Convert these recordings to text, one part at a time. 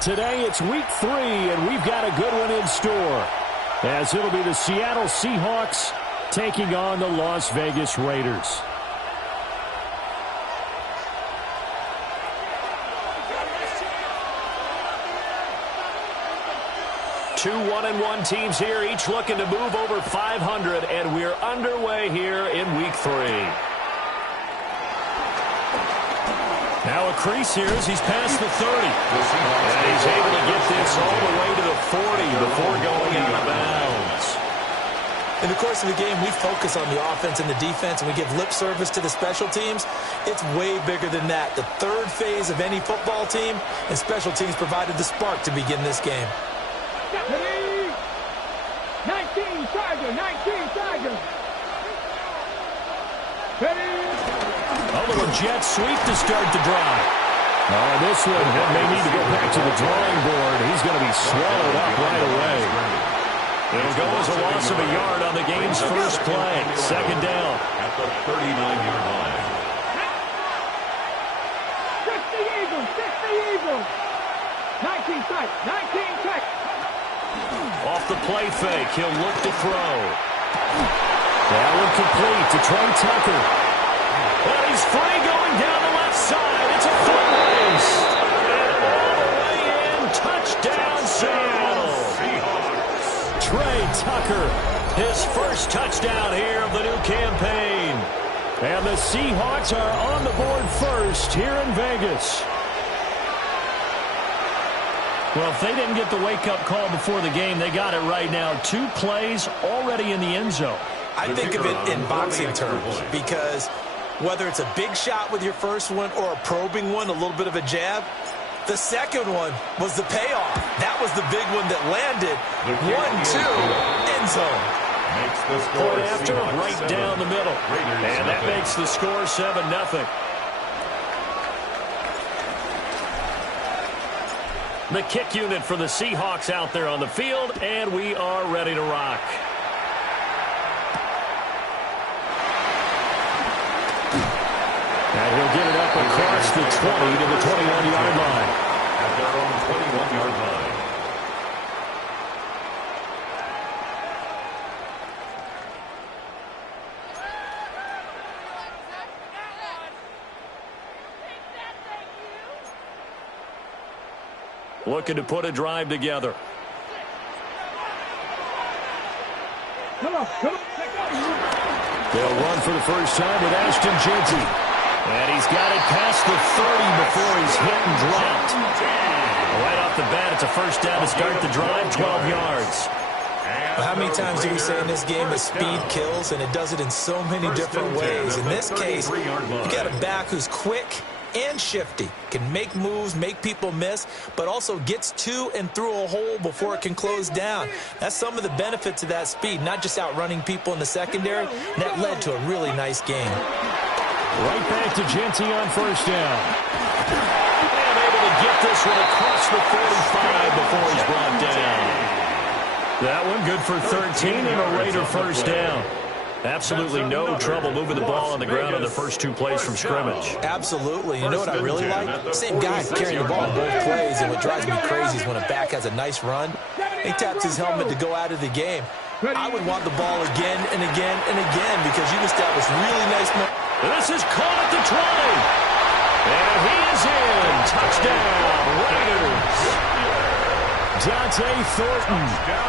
Today it's week 3, and we've got a good one in store, as it'll be the Seattle Seahawks taking on the Las Vegas Raiders. Two 1-1 teams here, each looking to move over 500, and we're underway here in week 3. Now a crease here as he's past the 30. And he's able to get this all the way to the 40 before going out of bounds. In the course of the game, we focus on the offense and the defense, and we give lip service to the special teams. It's way bigger than that. The third phase of any football team, and special teams provided the spark to begin this game. 19 Tiger. Ready? A little jet sweep to start the drive. Oh, this one may need to go back to the drawing board. He's going to be swallowed up right away. It'll go as a loss of a yard on the game's first play. Second down. At the 39-yard line. 60 Eagles. 19 tight. Off the play fake, he'll look to throw. That one complete to Trey Tucker. And he's free going down the left side. It's a foot race. And all the way in, touchdown Seattle. Trey Tucker, his first touchdown here of the new campaign. And the Seahawks are on the board first here in Vegas. Well, if they didn't get the wake-up call before the game, they got it right now. 2 plays already in the end zone. I think of it in boxing terms, because whether it's a big shot with your first one or a probing one, a little bit of a jab, the second one was the payoff. That was the big one that landed. 1-2, end zone. Point after, right down the middle. And that makes the score 7-0. The kick unit for the Seahawks out there on the field, and we are ready to rock. And he'll get it up across the 20 to the 21-yard line. At their own 21-yard line. Looking to put a drive together. Come on. They'll run for the first time with Ashton Jeanty. And he's got it past the 30 before he's hit and dropped. Right off the bat, it's a first down to start the drive, 12 yards. Well, how many times do we say in this game that speed kills, and it does it in so many different ways? In this case, you got a back who's quick and shifty, can make moves, make people miss, but also gets to and through a hole before it can close down. That's some of the benefits of that speed, not just outrunning people in the secondary. That led to a really nice game. Right back to Jeanty on first down. And able to get this one across the 45 before he's brought down. That one good for 13 and a Raider first down. Absolutely no trouble moving the ball on the ground on the first 2 plays from scrimmage. Absolutely. You know what I really like? Same guy carrying the ball in both plays, and what drives me crazy is when a back has a nice run, he taps his helmet to go out of the game. I would want the ball again and again and again because you establish really nice momentum. This is caught at the 20. And he is in. Touchdown, Raiders. Dante Thornton,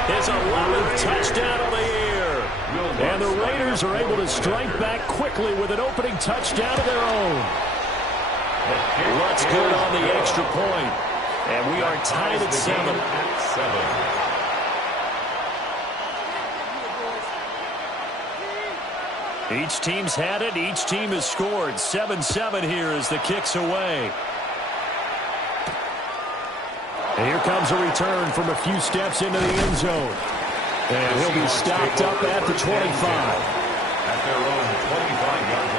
his 11th touchdown of the year. And the Raiders are able to strike back quickly with an opening touchdown of their own. What's good on the extra point? And we are tied at 7. Each team's had it. Each team has scored. 7-7 here as the kick's away. And here comes a return from a few steps into the end zone. And he'll be stopped up at the 25. At their own 25-yard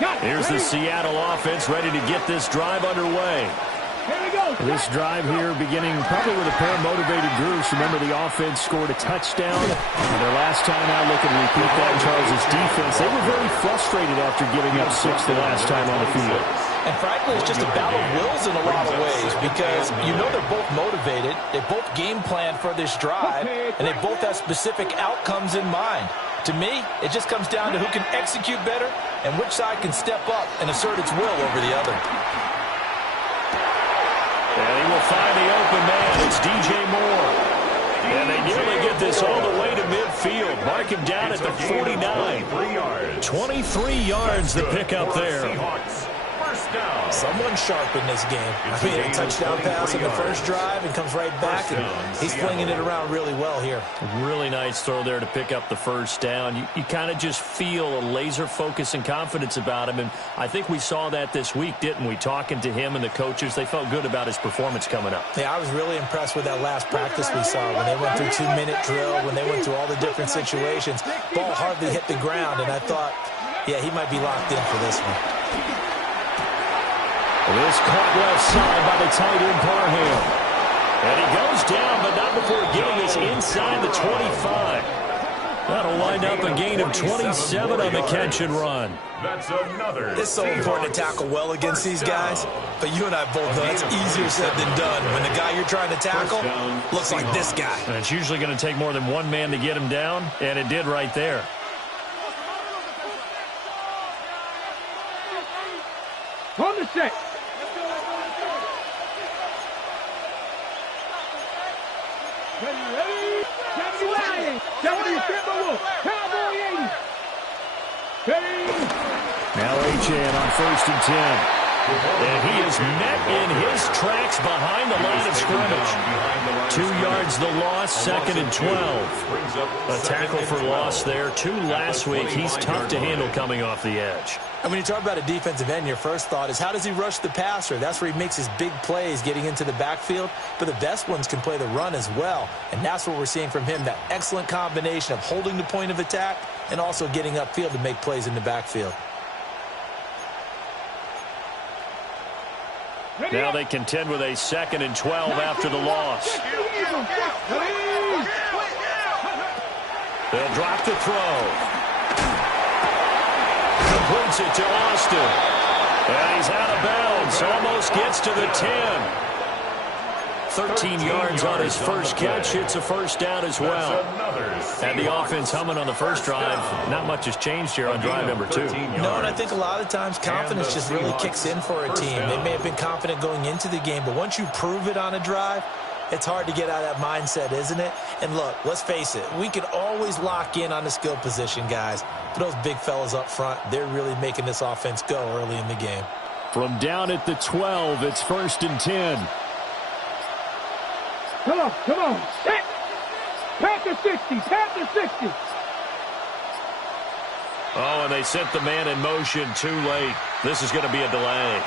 line. Here's the Seattle offense ready to get this drive underway. Here we go. This drive here beginning probably with a pair of motivated groups. Remember, the offense scored a touchdown. And their last time out, looking to repeat that, Charles' defense, they were very frustrated after giving up 6 the last time on the field. And frankly, it's just a battle of wills in a lot of ways because you know they're both motivated. They both game plan for this drive, and they both have specific outcomes in mind. To me, it just comes down to who can execute better and which side can step up and assert its will over the other. And he will find the open man. It's DJ Moore. And they nearly get this all the way to midfield. Mark him down at the 49. 23 yards the pickup there. Someone sharp in this game. I mean, a touchdown pass in the first drive and comes right back, and he's flinging it around really well here. Really nice throw there to pick up the first down. You kind of just feel a laser focus and confidence about him, and I think we saw that this week, didn't we? Talking to him and the coaches, they felt good about his performance coming up. Yeah, I was really impressed with that last practice we saw when they went through 2-minute drill, when they went through all the different situations. Ball hardly hit the ground, and I thought, yeah, he might be locked in for this one. This caught left side by the tight end Parham. And he goes down, but not before getting us inside the 25. That'll wind up a gain of 27 on the catch and run. That's another. It's so important to tackle well against these guys, but you and I both know it's easier said than done when the guy you're trying to tackle looks like this guy. And it's usually going to take more than one man to get him down, and it did right there. On the set. Ready? 70 Lions. 70 Timberwolves. Cowboy 80. Ready? Now A-Chan on 1st and 10. And he is met in his tracks behind the line of scrimmage. 2 yards the loss, 2nd and 12. A tackle for loss there. 2 last week. He's tough to handle coming off the edge. And when you talk about a defensive end, your first thought is how does he rush the passer? That's where he makes his big plays getting into the backfield. But the best ones can play the run as well. And that's what we're seeing from him, that excellent combination of holding the point of attack and also getting upfield to make plays in the backfield. Now they contend with a 2nd and 12 after the loss. They'll drop the throw. Completes it to Austin. And he's out of bounds. Almost gets to the 10. 13 yards on his first catch. It's a first down as well. And the offense humming on the first drive. Not much has changed here on drive number 2. No, and I think a lot of times confidence just really kicks in for a team. They may have been confident going into the game, but once you prove it on a drive, it's hard to get out of that mindset, isn't it? And look, let's face it, we can always lock in on the skill position, guys. But those big fellas up front, they're really making this offense go early in the game. From down at the 12, it's 1st and 10. Come on. Set. Panther 60. Panther 60. Oh, and they sent the man in motion too late. This is going to be a delay.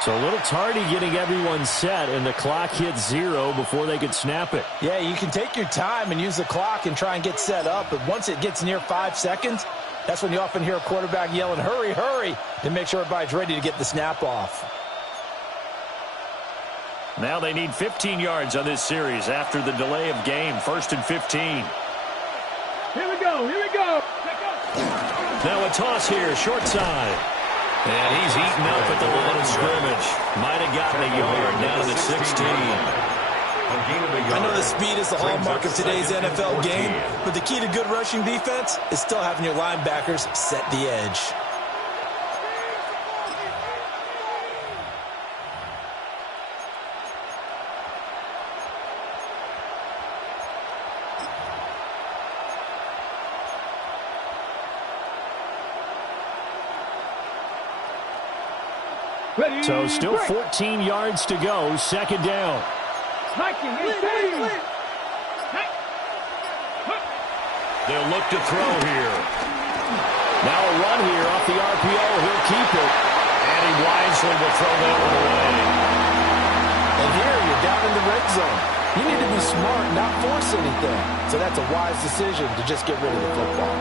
So a little tardy getting everyone set, and the clock hits 0 before they could snap it. Yeah, you can take your time and use the clock and try and get set up, but once it gets near 5 seconds, that's when you often hear a quarterback yelling, hurry, hurry, to make sure everybody's ready to get the snap off. Now they need 15 yards on this series after the delay of game. 1st and 15. Here we go. Now a toss here, short side. And he's eaten up at the line of scrimmage. Might have gotten a yard down to the 16. I know the speed is the hallmark of today's NFL game, but the key to good rushing defense is still having your linebackers set the edge. So still 14 yards to go, 2nd down. They'll look to throw here. Now a run here off the RPO. He'll keep it. And he wisely will throw that one away. And here you're down in the red zone. You need to be smart and not force anything. So that's a wise decision to just get rid of the football.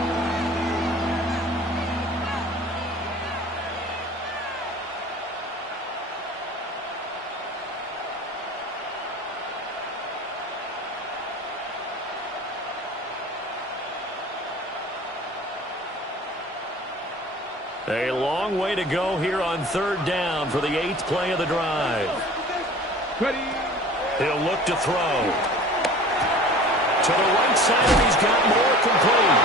A long long way to go here on third down for the 8th play of the drive. Ready. He'll look to throw. To the right side, and he's got more complete.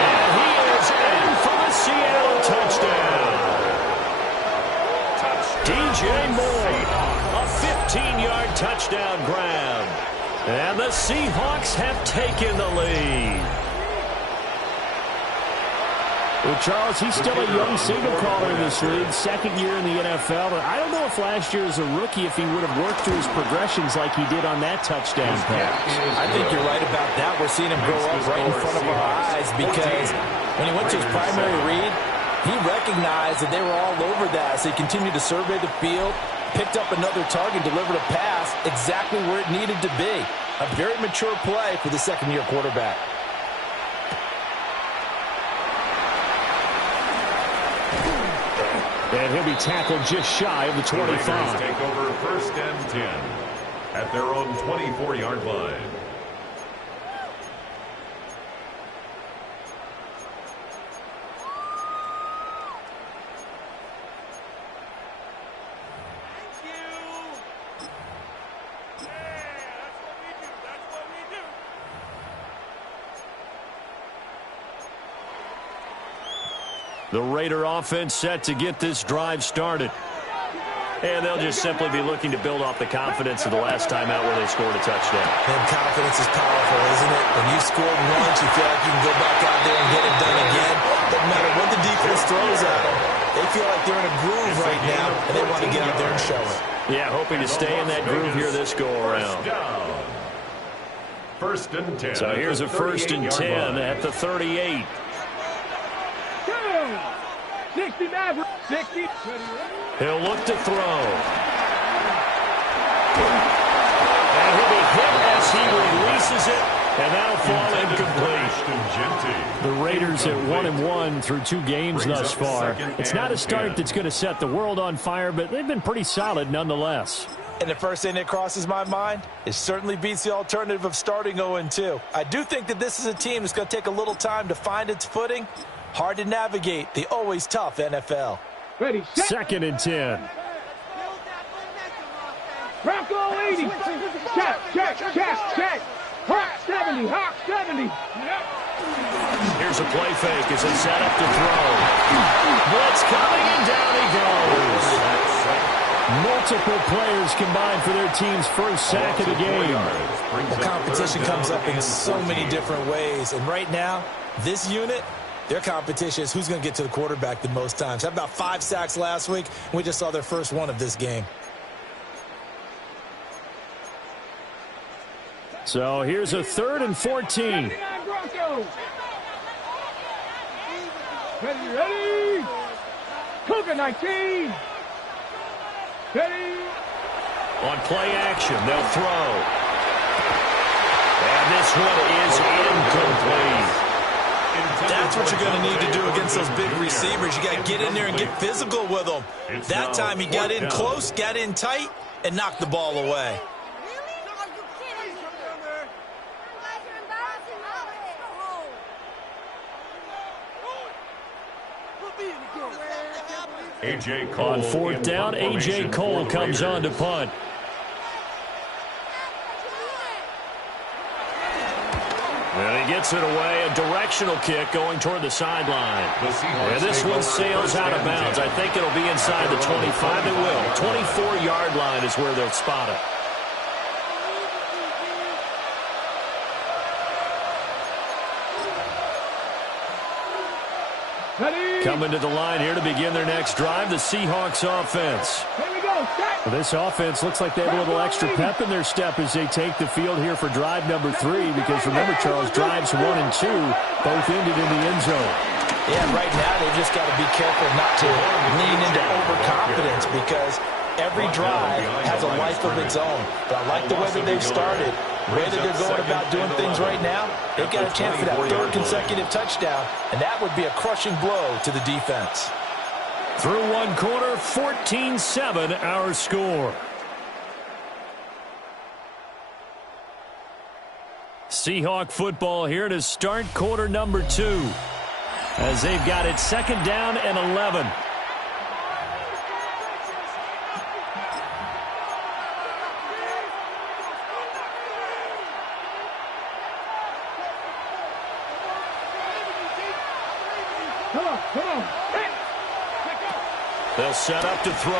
And he is in for the Seattle touchdown. DJ Moore, a 15-yard touchdown grab. And the Seahawks have taken the lead. Well, Charles, he's still a young signal caller in this league, second year in the NFL. But I don't know if last year as a rookie, if he would have worked through his progressions like he did on that touchdown pass. I think you're right about that. We're seeing him grow up right in front of our eyes because when he went to his primary read, he recognized that they were all over that. So he continued to survey the field, picked up another target, delivered a pass exactly where it needed to be. A very mature play for the second-year quarterback. And he'll be tackled just shy of the 25. Take over 1st and 10 at their own 24-yard line. The Raider offense set to get this drive started. And they'll just simply be looking to build off the confidence of the last time out where they scored a touchdown. And confidence is powerful, isn't it? When you scored once, you feel like you can go back out there and get it done again. Doesn't matter what the defense throws at them. They feel like they're in a groove right now, and they want to get out there and show it. Yeah, hoping to stay in that groove here this go-around. 1st and 10. So here's a 1st and 10 at the 38. 60 Maverick. 60. He'll look to throw. And he'll be hit as he releases it, and that'll fall incomplete. The Raiders at 1-1 through 2 games thus far. It's not a start that's going to set the world on fire, but they've been pretty solid nonetheless. And the first thing that crosses my mind, it certainly beats the alternative of starting 0-2. I do think that this is a team that's going to take a little time to find its footing. Hard to navigate the always tough NFL. Ready, set. 2nd and 10. Bronco 80. Check. Hawk 70. Hawk 70. Here's a play fake as they set up to throw. Blitz coming, and down he goes. Multiple players combined for their team's first sack of the game. The competition comes up in so many different ways. And right now, this unit, their competition is who's going to get to the quarterback the most times. Had about 5 sacks last week. We just saw their first one of this game. So here's a 3rd and 14. Ready. Cougar 19. Ready. On play action, they'll throw. And this one is incomplete. That's what you're going to need to do against those big receivers. You got to get in there and get physical with them. That time he got in close, got in tight, and knocked the ball away. A.J. Cole On 4th down, A.J. Cole comes on to punt. And he gets it away, a directional kick going toward the sideline. And this one sails out of bounds. I think it'll be inside the 25. It will. 24-yard line is where they'll spot it. Ready. Coming to the line here to begin their next drive, the Seahawks offense. Here we go. Set. Well, this offense looks like they have a little extra pep in their step as they take the field here for drive number 3, because remember, Charles, drives 1 and 2 both ended in the end zone. Yeah, right now they've just got to be careful not to lean into overconfidence, because every drive has a life of its own. But I like the way that they've started. The way that they're going about doing things right now, they've got a chance for that 3rd consecutive touchdown, and that would be a crushing blow to the defense. Through 1 quarter, 14-7 our score. Seahawk football here to start quarter number 2. As they've got it 2nd down and 11. They'll set up to throw.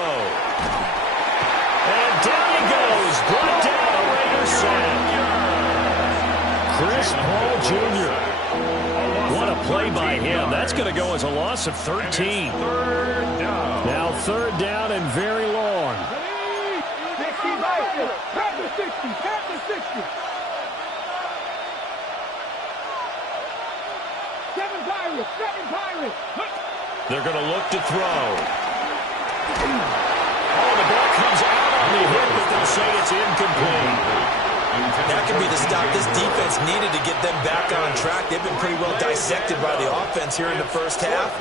And down he goes. Brought down a Raiders sack. Chris Paul Jr. What a play by him. That's going to go as a loss of 13. Now third down and very long. 60 right. Pat the 60. Pat the 60. 7 Pirates. 7 Pirates. They're going to look to throw. Oh, the ball comes out on the hit, but they'll say it's incomplete. That could be the stop this defense needed to get them back on track. They've been pretty well dissected by the offense here in the first half.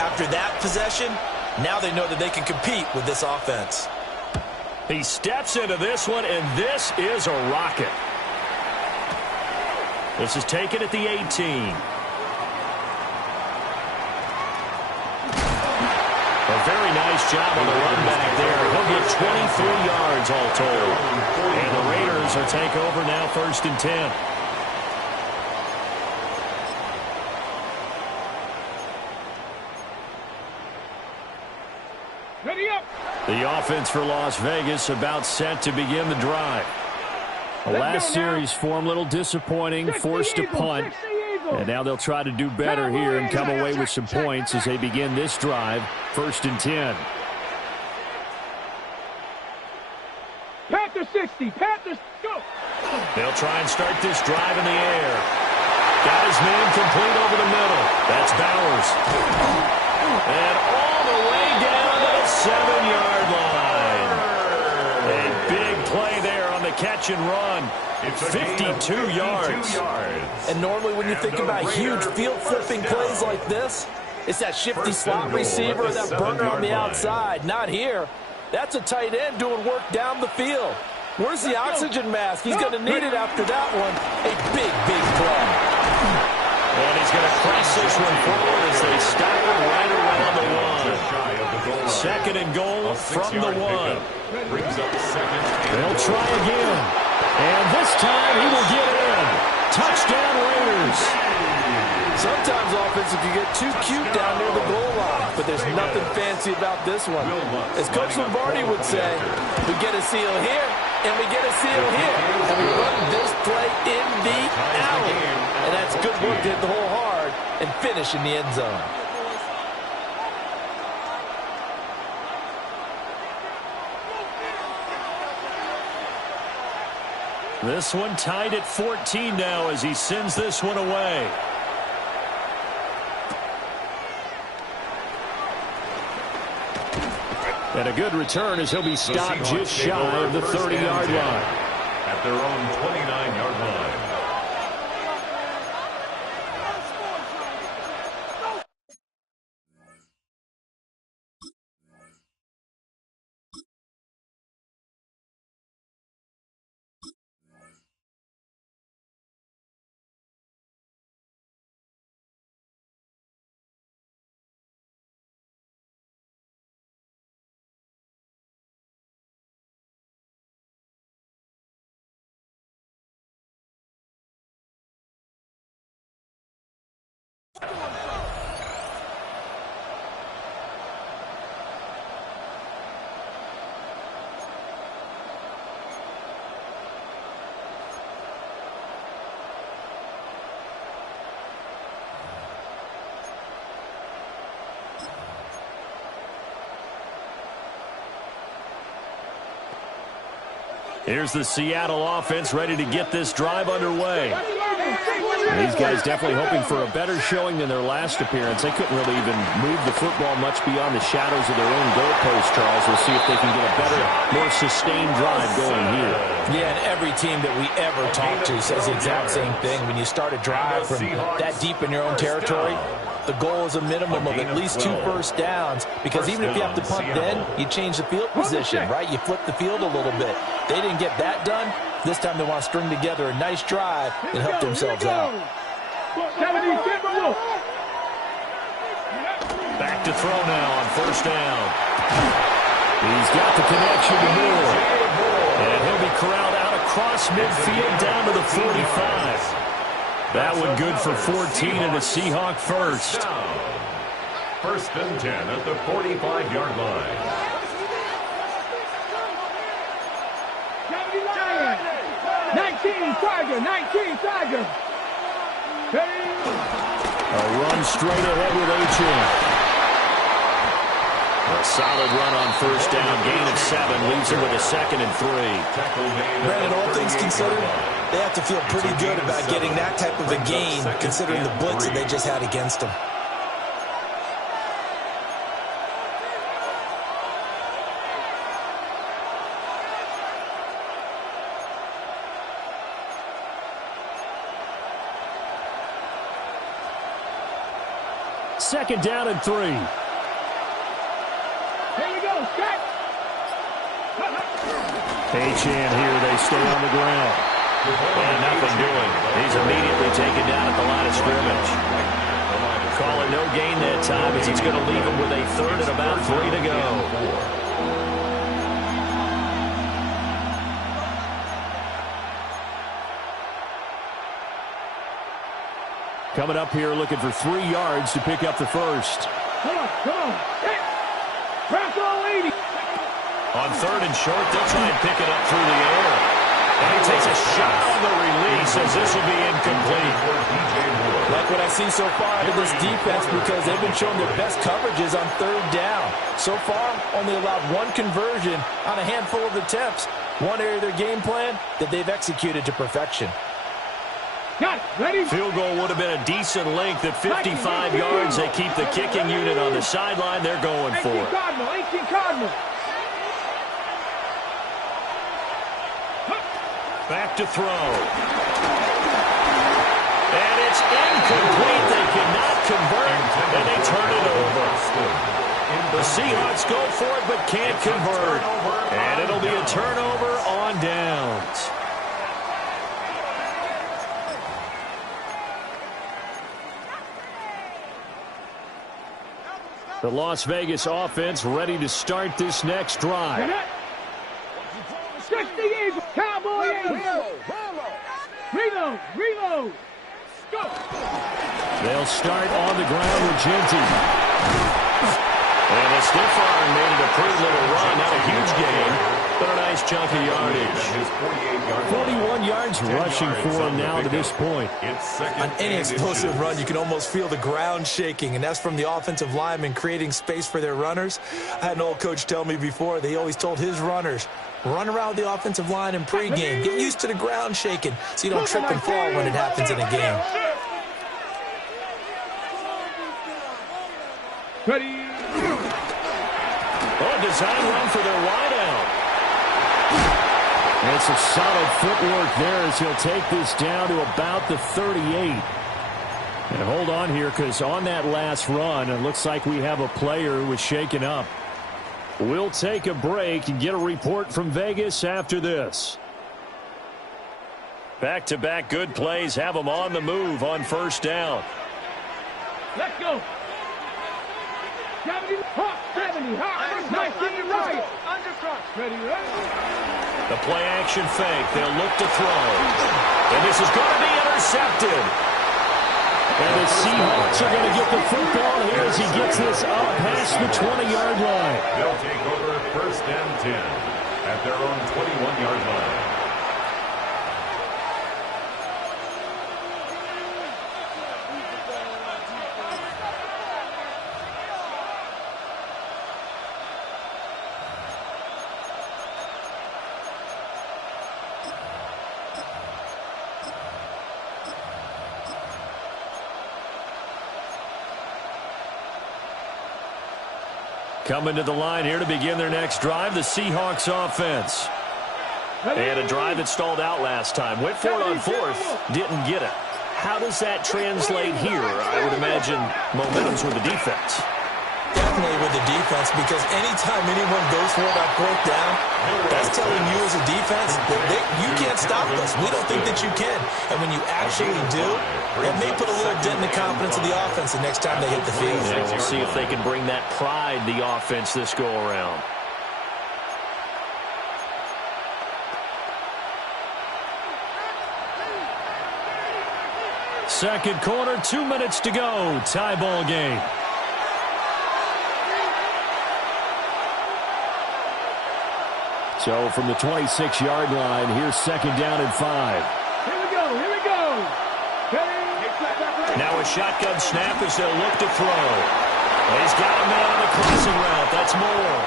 After that possession, now they know that they can compete with this offense. He steps into this one, and this is a rocket. This is taken at the 18. A very nice job on the run back there. He'll get 23 yards all told. And the Raiders will take over now, 1st and 10. Ready up. The offense for Las Vegas about set to begin the drive. The last series for him, a little disappointing, forced to punt. And now they'll try to do better here and come away with some points as they begin this drive, 1st and 10. Panther 60. Panthers, go. They'll try and start this drive in the air. Got his man complete over the middle. That's Bowers. And all the way down to the 7-yard line. A big play there on the catch and run. 52 yards. And normally when you think about huge field-flipping plays like this, it's that shifty slot receiver, that burner on the outside. Not here. That's a tight end doing work down the field. Where's the oxygen mask? He's going to need it after that one. A big, big play. And he's going to press this one forward as they stop him right around the 1. 2nd and goal from the 1. They'll try again. And this time he will get in. Touchdown Raiders. Sometimes offense, if you get too cute down near the goal line, but there's nothing fancy about this one. As Coach Lombardi would say, we get a seal here, and we get a seal here, and we run this play in the alley. And that's good work to hit the hole hard and finish in the end zone. This one tied at 14 now as he sends this one away. And a good return as he'll be stopped just shy of the 30-yard line. At their own 29-yard line. Here's the Seattle offense ready to get this drive underway. These guys definitely hoping for a better showing than their last appearance. They couldn't really even move the football much beyond the shadows of their own goalpost, Charles. We'll see if they can get a better, more sustained drive going here. Yeah, and every team that we ever talk to says the exact same thing. When you start a drive from that deep in your own territory, the goal is a minimum of at least 2 first downs, because even if you have to punt then, you change the field position, right? You flip the field a little bit. They didn't get that done. This time they want to string together a nice drive and help themselves out. Back to throw now on 1st down. He's got the connection to Moore. And he'll be corralled out across midfield down to the 45. That one good for 14 and a Seahawk first. First and 10 at the 45-yard line. 19 Tiger, 19 Tiger. A run straight ahead with Achane. A solid run on first down. Gain of 7 leaves him with a 2nd and 3. Brandon, all things considered, they have to feel pretty good about getting that type of a gain, considering the blitz that they just had against them. Second down and 3. Here we go, set. Achane here. They stay on the ground. And nothing doing. He's immediately taken down at the line of scrimmage. Calling no gain that time as he's going to leave him with a 3rd and about 3 to go. Coming up here looking for 3 yards to pick up the first. Come on. Hit. Press all 80. On 3rd and short, they'll try and pick it up through the air. And he takes a shot on the release as this will be incomplete. Like what I've seen so far out of this defense, because they've been showing their best coverages on 3rd down. So far, only allowed 1 conversion on a handful of attempts. One area of their game plan that they've executed to perfection. Got it. Ready? Field goal would have been a decent length at 55 yards. They keep the kicking unit on the sideline. They're going for it. 18 Cardinal. Back to throw. And it's incomplete. They cannot convert, and they turn it over. The Seahawks go for it but can't convert. And it'll be a turnover on downs. The Las Vegas offense ready to start this next drive. 60 Eagles. Cowboy Eagles. Reload. Go. They'll start on the ground with Genty. And the stiff arm made it a pretty little run. Not a huge gain, but a nice chunk of yardage. 41 yards rushing for him now to this point. On any explosive run, you can almost feel the ground shaking, and that's from the offensive linemen creating space for their runners. I had an old coach tell me before, they always told his runners, run around the offensive line in pregame. Get used to the ground shaking so you don't trip and fall when it happens in a game. Ready. Design run for their wideout. It's a solid footwork there as he'll take this down to about the 38. And hold on here, because on that last run, it looks like we have a player who was shaken up. We'll take a break and get a report from Vegas after this. Back-to-back good plays have them on the move on first down. Let's go. 70, 19 right. Undercross. Ready. The play action fake. They'll look to throw. And this is going to be intercepted. And the Seahawks are going to get the football here as he gets this up past the 20-yard line. They'll take over first and 10 at their own 21-yard line. Coming to the line here to begin their next drive, the Seahawks offense. They had a drive that stalled out last time. Went for it on 4th, didn't get it. How does that translate here? I would imagine momentum's with the defense. Definitely with the defense, because anytime anyone goes for it on 4th down, that's telling you as a defense that you can't stop us. We don't think that you can. And when you actually do, it may put a little dent in the confidence of the offense the next time they hit the field. Yeah, we'll see if they can bring that pride, the offense, this go-around. Second quarter, 2 minutes to go. Tie ball game. So from the 26-yard line, here's 2nd down and 5. Here we go. Here we go. Now a shotgun snap as they'll look to throw. He's got a man on the crossing route. That's Moore.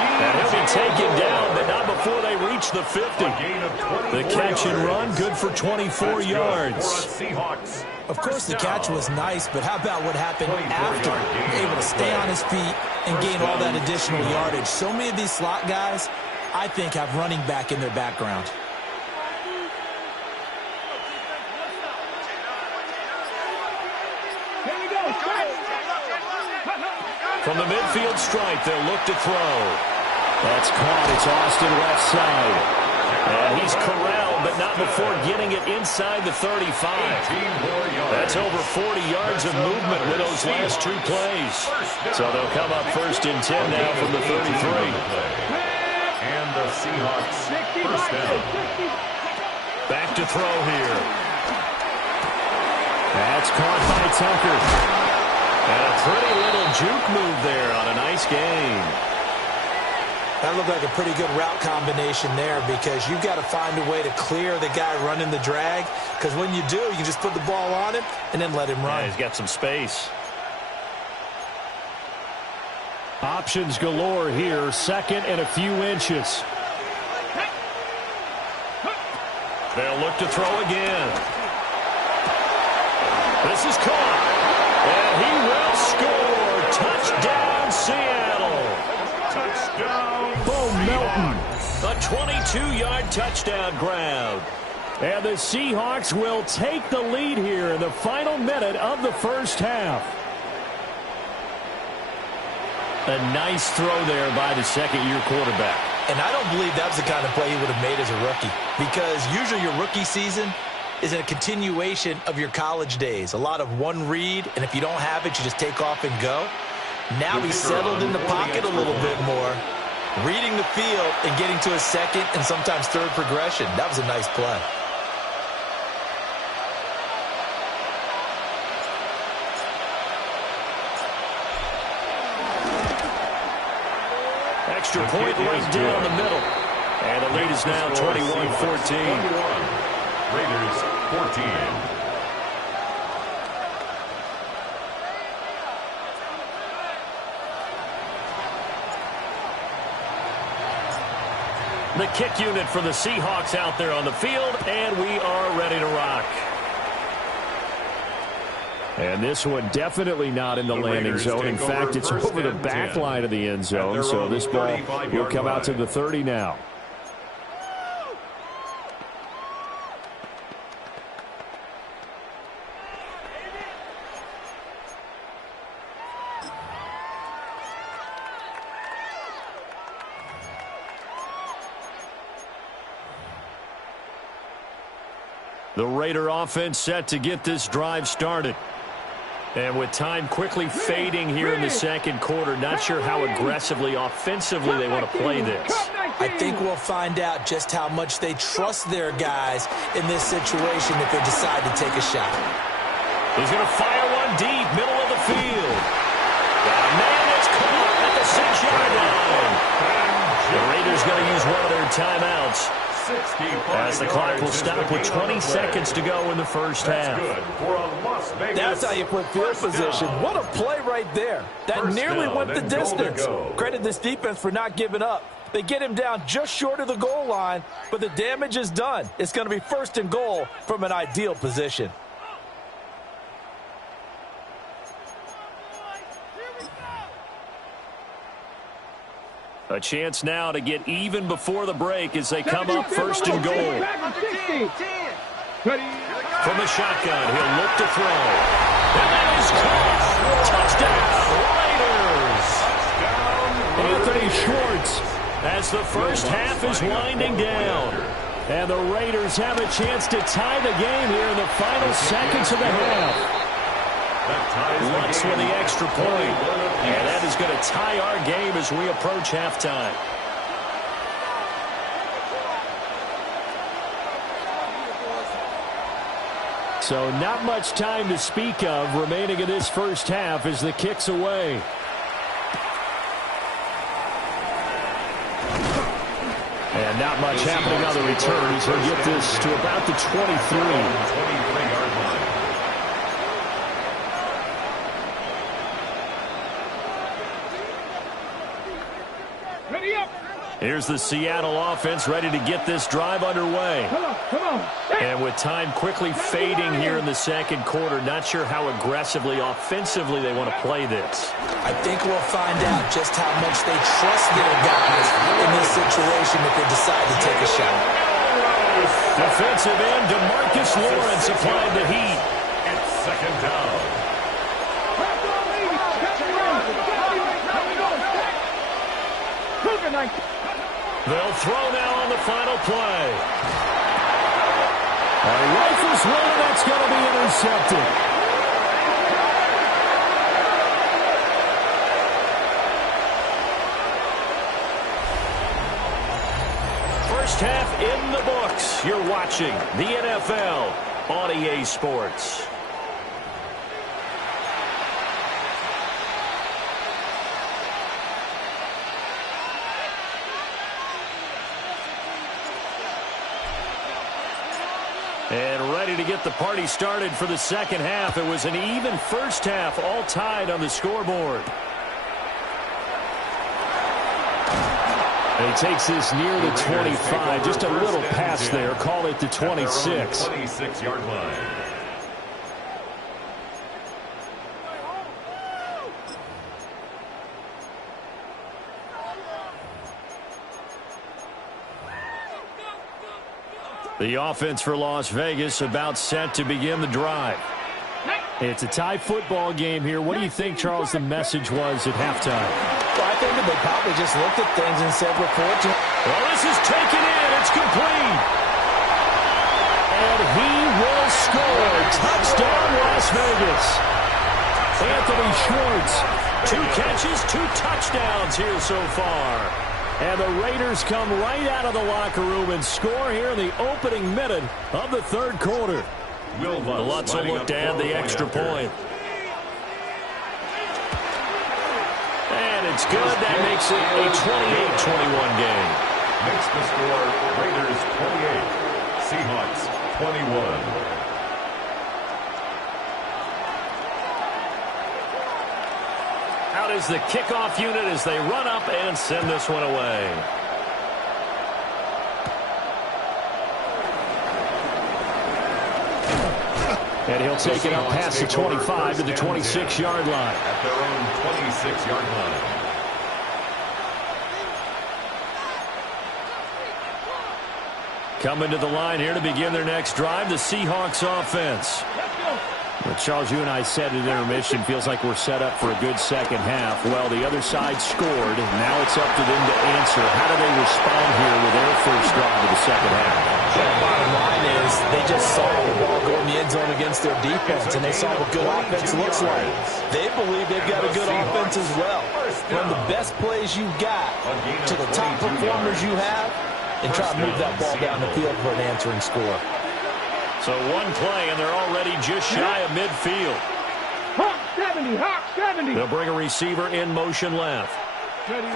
And he'll be taken down, but not before they reach the 50. The catch and run, good for 24 yards. Of course, the catch was nice, but how about what happened after? Able to stay on his feet and gain all that additional yardage. So many of these slot guys, I think, have running back in their background. From the midfield stripe, they'll look to throw. That's caught. It's Austin left side. And he's corralled, but not before getting it inside the 35. That's over 40 yards of movement with those last 2 plays. So they'll come up 1st and 10 now from the 33. And the Seahawks first down. Back to throw here. That's caught by Tucker. And a pretty little juke move there on a nice gain. That looked like a pretty good route combination there because you've got to find a way to clear the guy running the drag, because when you do, you can just put the ball on him and then let him run. Yeah, he's got some space. Options galore here. 2nd and a few inches. They'll look to throw again. This is caught. And he will score. Touchdown, Seattle. Touchdown, Bo Melton. A 22-yard touchdown grab. And the Seahawks will take the lead here in the final minute of the first half. A nice throw there by the second-year quarterback. And I don't believe that was the kind of play he would have made as a rookie, because usually your rookie season is a continuation of your college days. A lot of one read, and if you don't have it, you just take off and go. Now he's settled in the pocket a little bit more, reading the field and getting to a second and sometimes third progression. That was a nice play. Extra point right down the middle. And the lead is now 21-14. Raiders 14. The kick unit for the Seahawks out there on the field, and we are ready to rock. And this one definitely not in the landing zone. In fact, it's over the back line of the end zone, so this ball will come out to the 30 now. The Raider offense set to get this drive started. And with time quickly fading here in the second quarter, not sure how aggressively, offensively they want to play this. I think we'll find out just how much they trust their guys in this situation if they decide to take a shot. He's going to fire one deep, middle of the field. Got a man that's caught at the 6-yard line. The Raiders going to use one of their timeouts, as the clock will stop with 20 seconds to go in the first half. That's how you put field position. What a play right there. That nearly went the distance. Credit this defense for not giving up. They get him down just short of the goal line, but the damage is done. It's going to be 1st and goal from an ideal position. A chance now to get even before the break as they come up 1st and goal. From the shotgun, he'll look to throw. And that is caught. Touchdown, Raiders. Anthony Schwartz. As the first half is winding down. And the Raiders have a chance to tie the game here in the final seconds of the half. Lutz with the extra point. And that is going to tie our game as we approach halftime. So not much time to speak of remaining in this first half as the kick's away. And not much happening on the return as he'll get this to about the 23. 23-yard line. Ready up. Here's the Seattle offense ready to get this drive underway. Come on. And with time quickly fading here in the second quarter, not sure how aggressively, offensively they want to play this. I think we'll find out just how much they trust their guys in this situation if they decide to take a shot. Defensive end DeMarcus Lawrence applied the heat. It's second down. They'll throw now on the final play. Rifles one, that's going to be intercepted. First half in the books. You're watching the NFL on EA Sports. And ready to get the party started for the second half. It was an even first half, all tied on the scoreboard. And he takes this near the 25. Just a little pass there. Call it the 26. 26-yard line. The offense for Las Vegas about set to begin the drive. It's a tie football game here. What do you think, Charles, the message was at halftime? Well, I think that they probably just looked at things and said, we're fortunate. Well, this is taken in. It's complete. And he will score. Touchdown, Las Vegas. Anthony Schwartz. 2 catches, 2 touchdowns here so far. And the Raiders come right out of the locker room and score here in the opening minute of the third quarter. The Lutz will look to add the extra point. And it's good. That makes it a 28-21 game. Makes the score Raiders 28, Seahawks 21. Out is the kickoff unit as they run up and send this one away. And he'll take it up past the 25 to the 26-yard line. At their own 26-yard line. Coming to the line here to begin their next drive, the Seahawks offense. Well, Charles, you and I said at intermission, feels like we're set up for a good second half. Well, the other side scored. Now it's up to them to answer. How do they respond here with their first drive of the second half? The bottom line is they just saw the ball go in the end zone against their defense, and they saw what good offense looks like. They believe they've got a good offense as well. Run the best plays you've got to the top performers you have, and try to move that ball down the field for an answering score. So one play, and they're already just shy of midfield. Hawk 70, Hawk 70. They'll bring a receiver in motion left. Ready,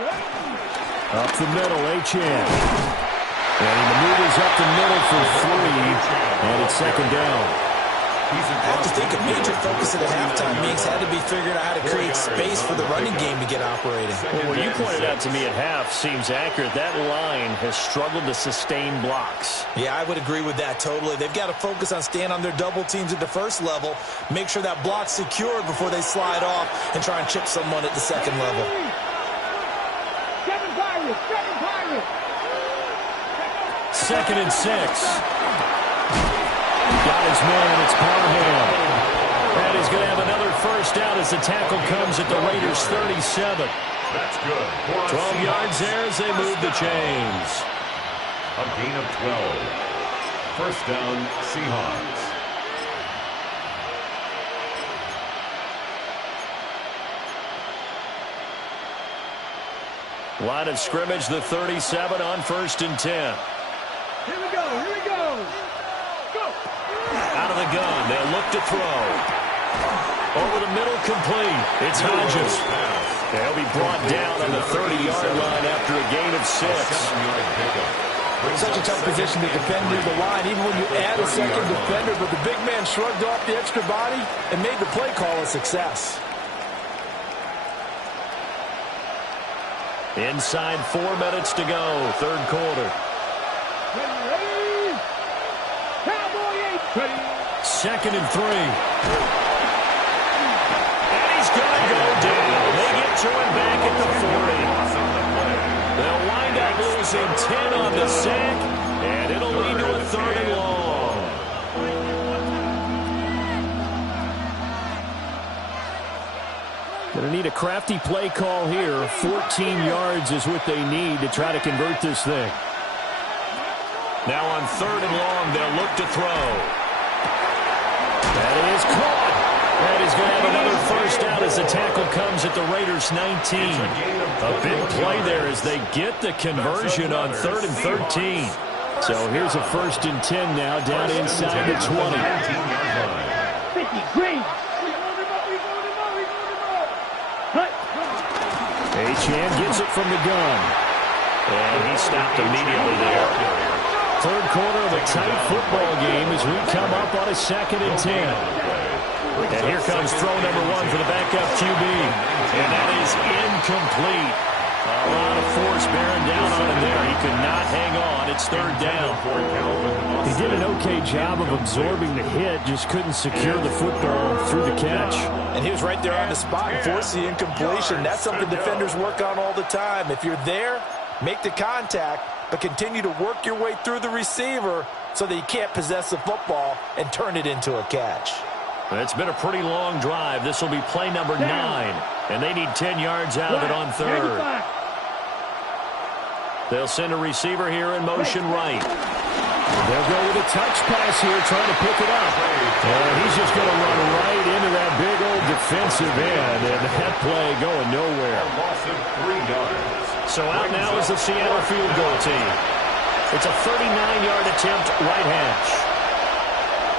Up the middle, Achane. And he maneuvers up the middle for 3, and it's second down. I have to think a major focus at the halftime means had to be figuring out how to create space for the running game to get operating. Well, what you pointed out to me at half seems accurate. That line has struggled to sustain blocks. Yeah, I would agree with that totally. They've got to focus on staying on their double teams at the first level, make sure that block's secured before they slide off and try and chip someone at the second level. 7 Pirates, 7 Pirates. 2nd and 6. Got his man, and it's Parham. And he's going to have another first down as the tackle comes at the Raiders' 37. That's good. 12 yards there as they move the chains. A gain of 12. First down, Seahawks. Line of scrimmage, the 37 on 1st and 10. Here we go, here we go. Go. Out of the gun, they'll look to throw. Over the middle, complete. It's Hodges. They'll be brought down on the 30-yard line after a gain of 6. Such a tough position to defend near the line, even when you add a second defender, but the big man shrugged off the extra body and made the play call a success. Inside 4 minutes to go, third quarter. Ready? Cowboy 8. Ready? 2nd and 3. And he's going to go down. They get to him back at the 40. They'll wind up losing 10 on the sack, and it'll lead to a 3rd and long. Going to need a crafty play call here. 14 yards is what they need to try to convert this thing. Now on 3rd and long, they'll look to throw. That is caught. That is going to have another first down as the tackle comes at the Raiders' 19. A big play there as they get the conversion on 3rd and 13. So here's a 1st and 10 now down inside the 20. 50, green. Achane gets it from the gun. And he stopped immediately there. Third quarter of a tight football game as we come up on a 2nd and 10. And here comes throw number 1 for the backup QB. And that is incomplete. A lot of force bearing down on him there. He could not hang on. It's 3rd down. He did an okay job of absorbing the hit, just couldn't secure the football through the catch. And he was right there on the spot and forced the incompletion. That's something defenders work on all the time. If you're there, make the contact, but continue to work your way through the receiver so that you can't possess the football and turn it into a catch. It's been a pretty long drive. This will be play number 9, and they need 10 yards out of it on 3rd. They'll send a receiver here in motion right. They'll go with a touch pass here, trying to pick it up. And he's just going to run right into that big old defensive end, and that play going nowhere. So out now is the Seattle field goal team. It's a 39-yard attempt, right hash.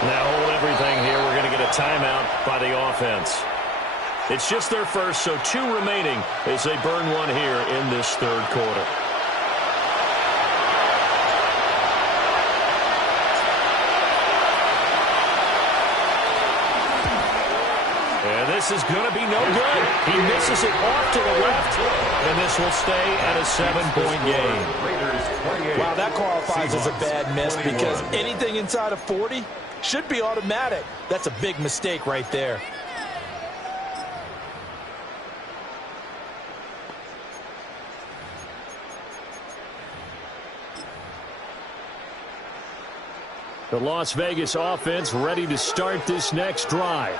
Now hold everything here. We're going to get a timeout by the offense. It's just their first, so 2 remaining as they burn one here in this third quarter. And this is going to be no good. He misses it off to the left, and this will stay at a 7-point game. Wow, that qualifies as a bad miss because anything inside of 40 should be automatic. That's a big mistake right there. The Las Vegas offense ready to start this next drive.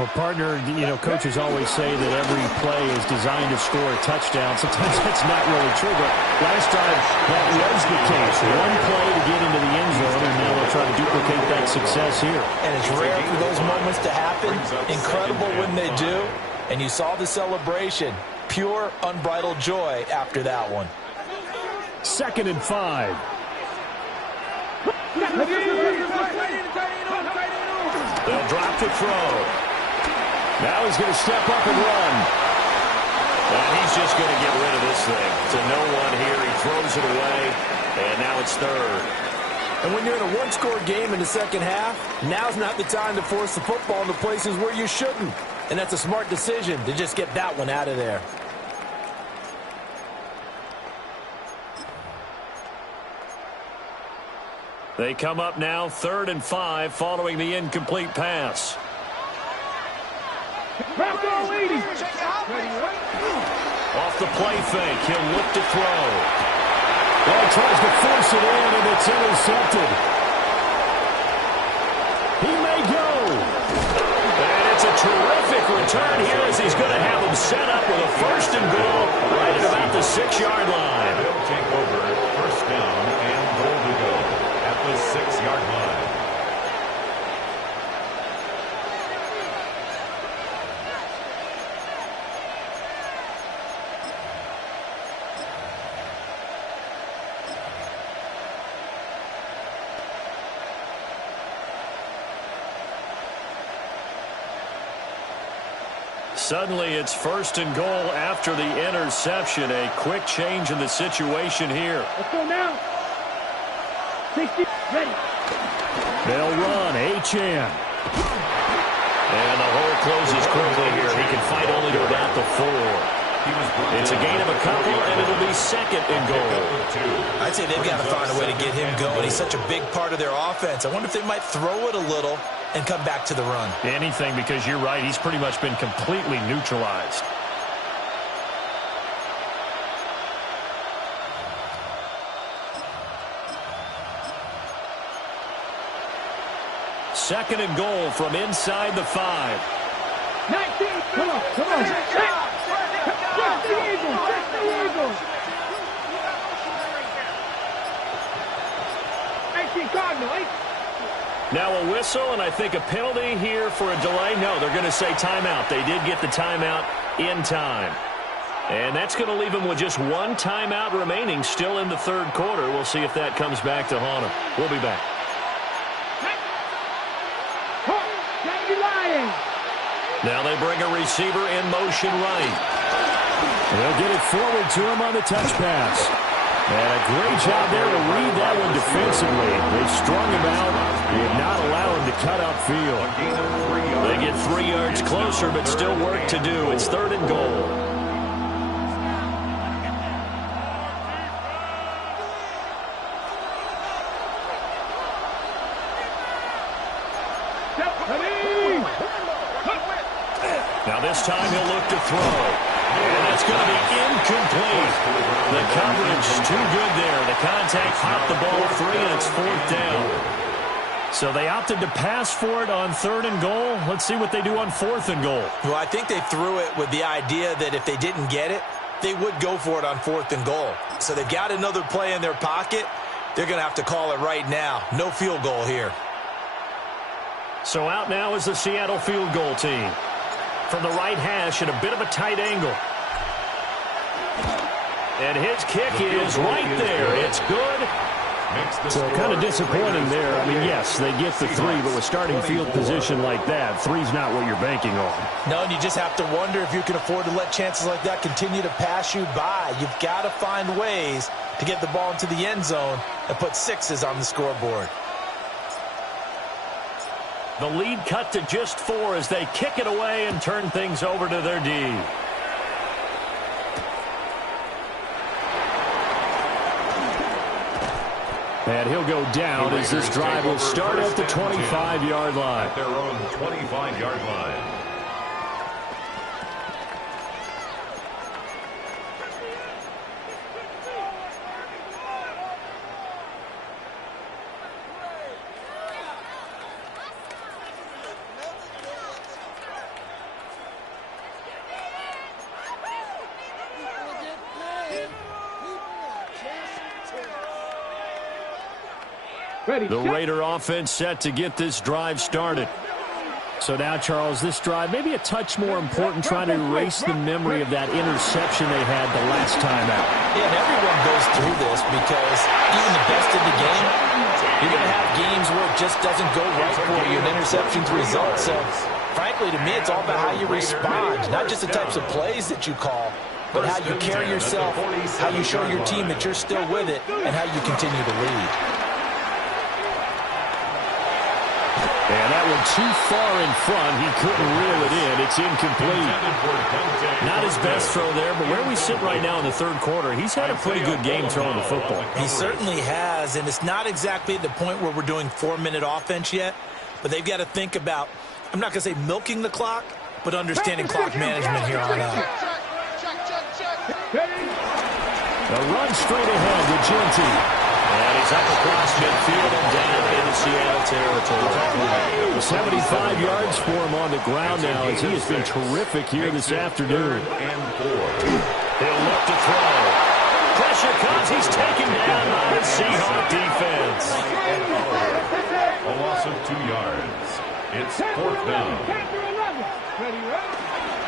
Well, partner, coaches always say that every play is designed to score a touchdown. Sometimes that's not really true, but last time that was the case. One play to get into the end zone, and now they'll try to duplicate that success here. And it's rare for those moments to happen. Incredible when they do. And you saw the celebration. Pure, unbridled joy after that one. 2nd and 5. They'll drop to throw. Now he's going to step up and run. And he's just going to get rid of this thing. To no one here. He throws it away. And now it's 3rd. And when you're in a one-score game in the second half, now's not the time to force the football into places where you shouldn't. And that's a smart decision to just get that one out of there. They come up now 3rd and 5 following the incomplete pass. Off the play fake, he'll look to throw. Well, he tries to force it in, and it's intercepted. He may go. And it's a terrific return here as he's going to have him set up with a 1st and goal right at about the 6-yard line. They'll take over 1st down and goal to go at the 6-yard line. Suddenly it's 1st and goal after the interception. A quick change in the situation here. Let's go now. 60, ready. They'll run. Achane. And the hole closes quickly here. He can fight only to about the 4. It's a gain of a couple, and it'll be 2nd and goal. I'd say they've got to find a way to get him going. He's such a big part of their offense. I wonder if they might throw it a little and come back to the run. Anything, because you're right. He's pretty much been completely neutralized. Second and goal from inside the 5. 19, come on, come on. Check the Eagles, check the Eagles. 19, Cardinal, 8. Now a whistle, and I think a penalty here for a delay. No, they're going to say timeout. They did get the timeout in time. And that's going to leave them with just one timeout remaining still in the 3rd quarter. We'll see if that comes back to haunt them. We'll be back. Now they bring a receiver in motion right. They'll get it forward to him on the touch pass. And a great job there to read that one defensively. They strung him out. They did not allow him to cut upfield. They get 3 yards closer, but still work to do. It's 3rd and goal. Now this time he'll look to throw. And that's going to be incomplete. The coverage too good there. The contact popped the ball free, and it's 4th down. So they opted to pass for it on 3rd and goal. Let's see what they do on 4th and goal. Well, I think they threw it with the idea that if they didn't get it, they would go for it on 4th and goal. So they've got another play in their pocket. They're going to have to call it right now. No field goal here. So out now is the Seattle field goal team. From the right hash at a bit of a tight angle. And his kick is right there. It's good. So kind of disappointing there. I mean, yes, they get the 3, but with starting field position like that, 3's not what you're banking on. No, and you just have to wonder if you can afford to let chances like that continue to pass you by. You've got to find ways to get the ball into the end zone and put 6s on the scoreboard. The lead cut to just 4 as they kick it away and turn things over to their D. And he'll go down as this drive will start at the 25-yard line. At their own 25-yard line. The Raider offense set to get this drive started. So now, Charles, this drive maybe a touch more important, trying to erase the memory of that interception they had the last time out. Yeah, and everyone goes through this because even the best in the game, you're going to have games where it just doesn't go right for you, and interceptions result. So, frankly, to me, it's all about how you respond, not just the types of plays that you call, but how you carry yourself, how you show your team that you're still with it, and how you continue to lead. And that one too far in front. He couldn't reel it in. It's incomplete. Not his best throw there, but where we sit right now in the 3rd quarter, he's had a pretty good game throwing the football. He certainly has, and it's not exactly at the point where we're doing 4-minute offense yet, but they've got to think about, I'm not going to say milking the clock, but understanding clock management here on out. A run straight ahead with Genty. And he's up across midfield and down into Seattle territory. 75 yards for him on the ground now as he has been terrific here this afternoon. He'll look to throw. Pressure comes. He's taken down by the Seahawks defense. A loss of 2 yards. It's 4th down.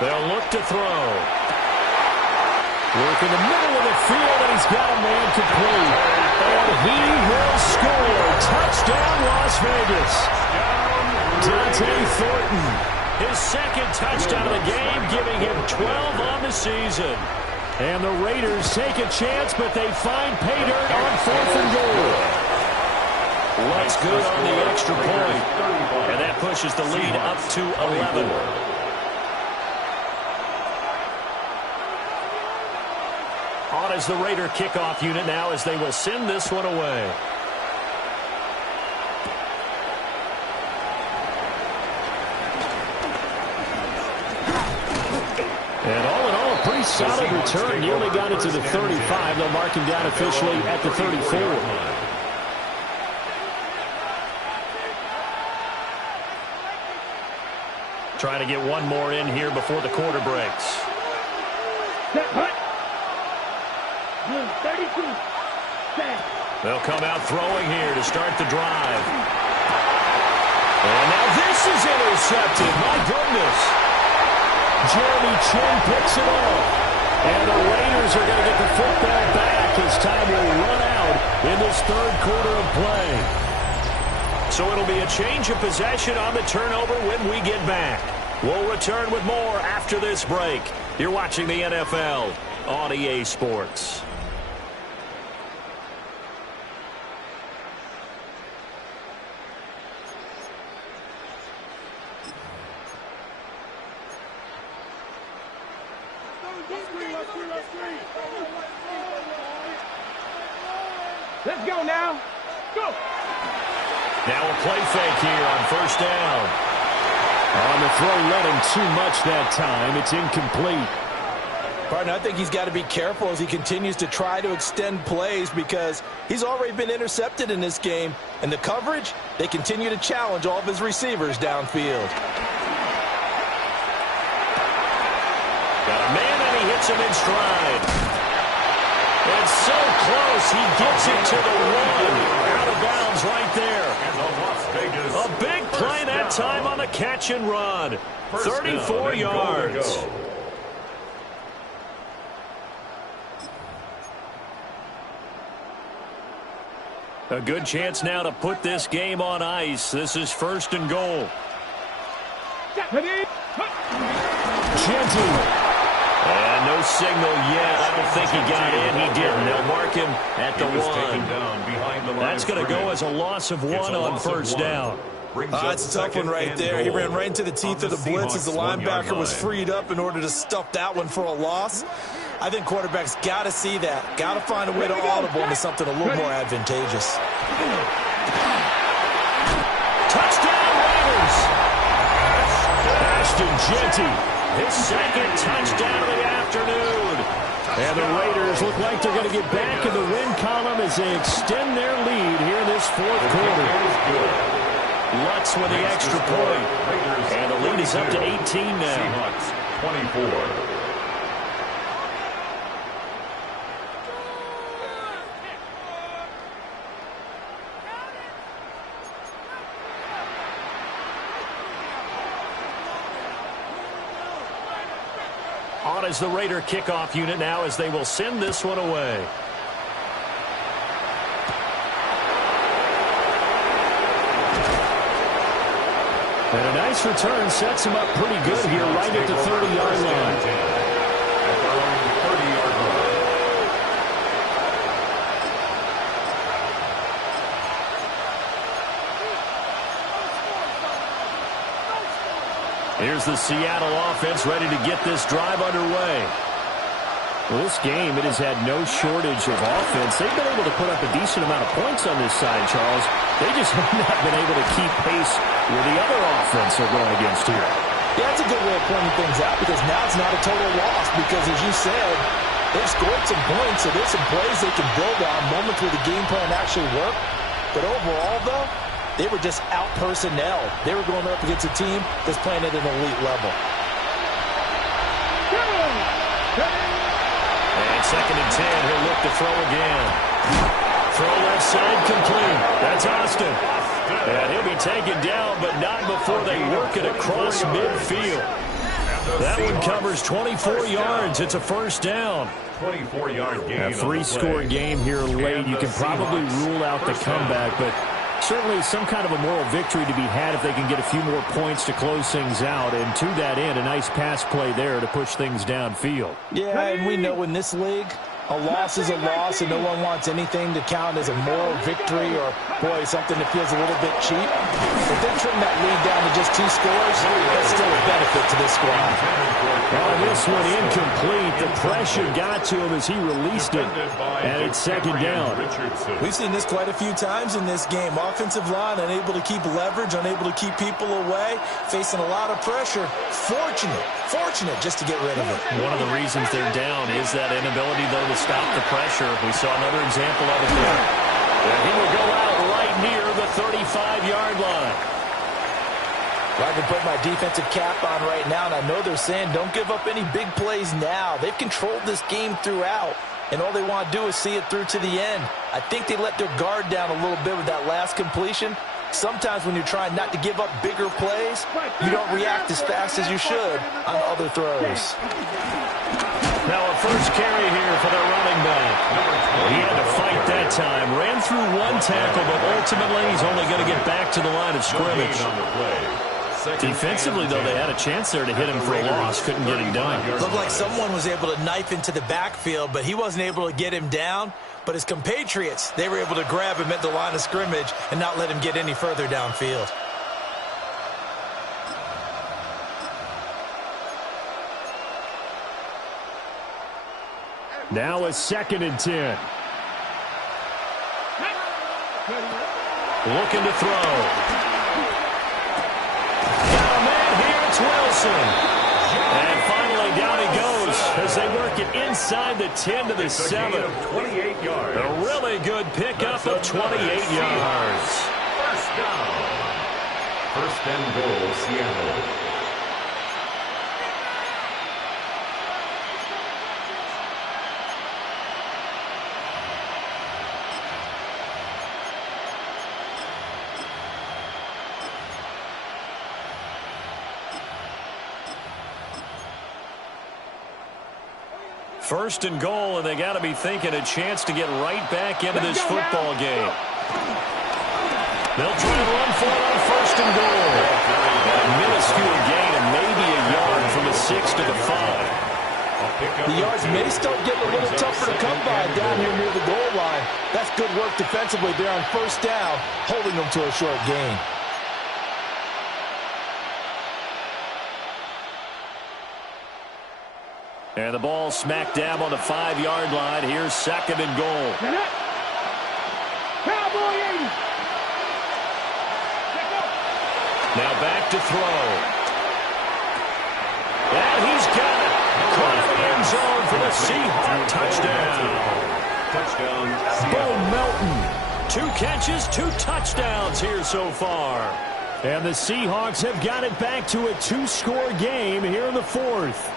They'll look to throw. Work in the middle of the field, and he's got a man complete. And he will score. Touchdown, Las Vegas. Dante Thornton. His second touchdown of the game, giving him 12 on the season. And the Raiders take a chance, but they find pay dirt on 4th and goal. Looks good on the extra point. And that pushes the lead up to 11. On is the Raider kickoff unit now as they will send this one away. And all in all, a pretty solid return. Nearly got it to the 35. They'll mark him down officially at the 34. Trying to get one more in here before the quarter breaks. Set, hut. Blue, 32. Set. They'll come out throwing here to start the drive. And now this is intercepted. My goodness. Jeremy Chin picks it off. And the Raiders are going to get the football back as time will run out in this third quarter of play. So it'll be a change of possession on the turnover when we get back. We'll return with more after this break. You're watching the NFL on EA Sports. Let's go now. Go. Now a play fake here on first down. On the throw, letting too much that time. It's incomplete. Partner, I think he's got to be careful as he continues to try to extend plays because he's already been intercepted in this game. And the coverage, they continue to challenge all of his receivers downfield. Got a man and he hits him in stride. And so close, he gets it to the one. Out of bounds right there. A big play that time on the catch and run. 34 yards. A good chance now to put this game on ice. This is 1st and goal. Genty. And no signal yet. I don't think he got in. He didn't. They'll mark him at the 1. That's going to go as a loss of 1 on first down. That's a tough one right there. He ran right into the teeth of the blitz as the linebacker was freed up in order to stuff that one for a loss. I think quarterbacks got to see that. Got to find a way to audible into something a little more advantageous. Touchdown Raiders! Ashton Genty. His second touchdown of the afternoon. And the Raiders look like they're going to get back in the win column as they extend their lead here in this 4th quarter. Lutz with the extra point. And the lead is up to 18 now. 24. On is the Raider kickoff unit now as they will send this one away. And a nice return sets him up pretty good here right at the 30-yard line. At their own 30-yard line. Here's the Seattle offense ready to get this drive underway. Well, this game, it has had no shortage of offense. They've been able to put up a decent amount of points on this side, Charles. They just have not been able to keep pace with the other offense they're going against here. Yeah, that's a good way of pointing things out because now it's not a total loss because, as you said, they've scored some points, so there's some plays they can build on, moments where the game plan actually worked. But overall, though, they were just out-personnel. They were going up against a team that's playing at an elite level. And 2nd and 10, he'll look to throw again. Throw left side complete. That's Austin. And he'll be taken down, but not before they work it across midfield. That one covers 24 yards. It's a first down. 24-yard gain. A 3-score game here late. You can probably rule out the comeback, but Certainly some kind of a moral victory to be had if they can get a few more points to close things out. And to that end, a nice pass play there to push things downfield. Yeah, and we know in this league, a loss is a loss, and no one wants anything to count as a moral victory or, boy, something that feels a little bit cheap. If they trim that lead down to just 2 scores, that's still a benefit to this squad. Oh, this one incomplete. The pressure got to him as he released it, and it's second down. We've seen this quite a few times in this game. Offensive line unable to keep leverage, unable to keep people away, facing a lot of pressure. Fortunate just to get rid of it. One of the reasons they're down is that inability, though, to stop the pressure. We saw another example of it there. And he will go out right near the 35-yard line. Well, I can put my defensive cap on right now, and I know they're saying don't give up any big plays now. They've controlled this game throughout, and all they want to do is see it through to the end. I think they let their guard down a little bit with that last completion. Sometimes when you're trying not to give up bigger plays, you don't react as fast as you should on other throws. Now a first carry here for the running back. He had to fight that time. Ran through one tackle, but ultimately he's only going to get back to the line of scrimmage. Defensively, though, they had a chance there to hit him for a loss. Couldn't get him done. Looked like someone was able to knife into the backfield, but he wasn't able to get him down. But his compatriots, they were able to grab him at the line of scrimmage and not let him get any further downfield. Now a 2nd and 10. Looking to throw. Got a man here, it's Wilson. And finally down he goes as they work it inside the 10 to the 7. 28 yards. A really good pickup of 28 yards. First down. First and goal, Seattle. First and goal, and they got to be thinking a chance to get right back into this football game. They'll try to run for it on first and goal. A minuscule gain and maybe a yard from the 6 to the 5. The yards may start getting a little tougher to come by down here near the goal line. That's good work defensively there on first down, holding them to a short gain. And the ball smack dab on the 5-yard line. Here's 2nd and goal. Cowboy 80. Now back to throw. And he's got it. Caught in the end zone for the Seahawks touchdown. Touchdown. Bo Melton. 2 catches, 2 touchdowns here so far. And the Seahawks have got it back to a 2-score game here in the 4th.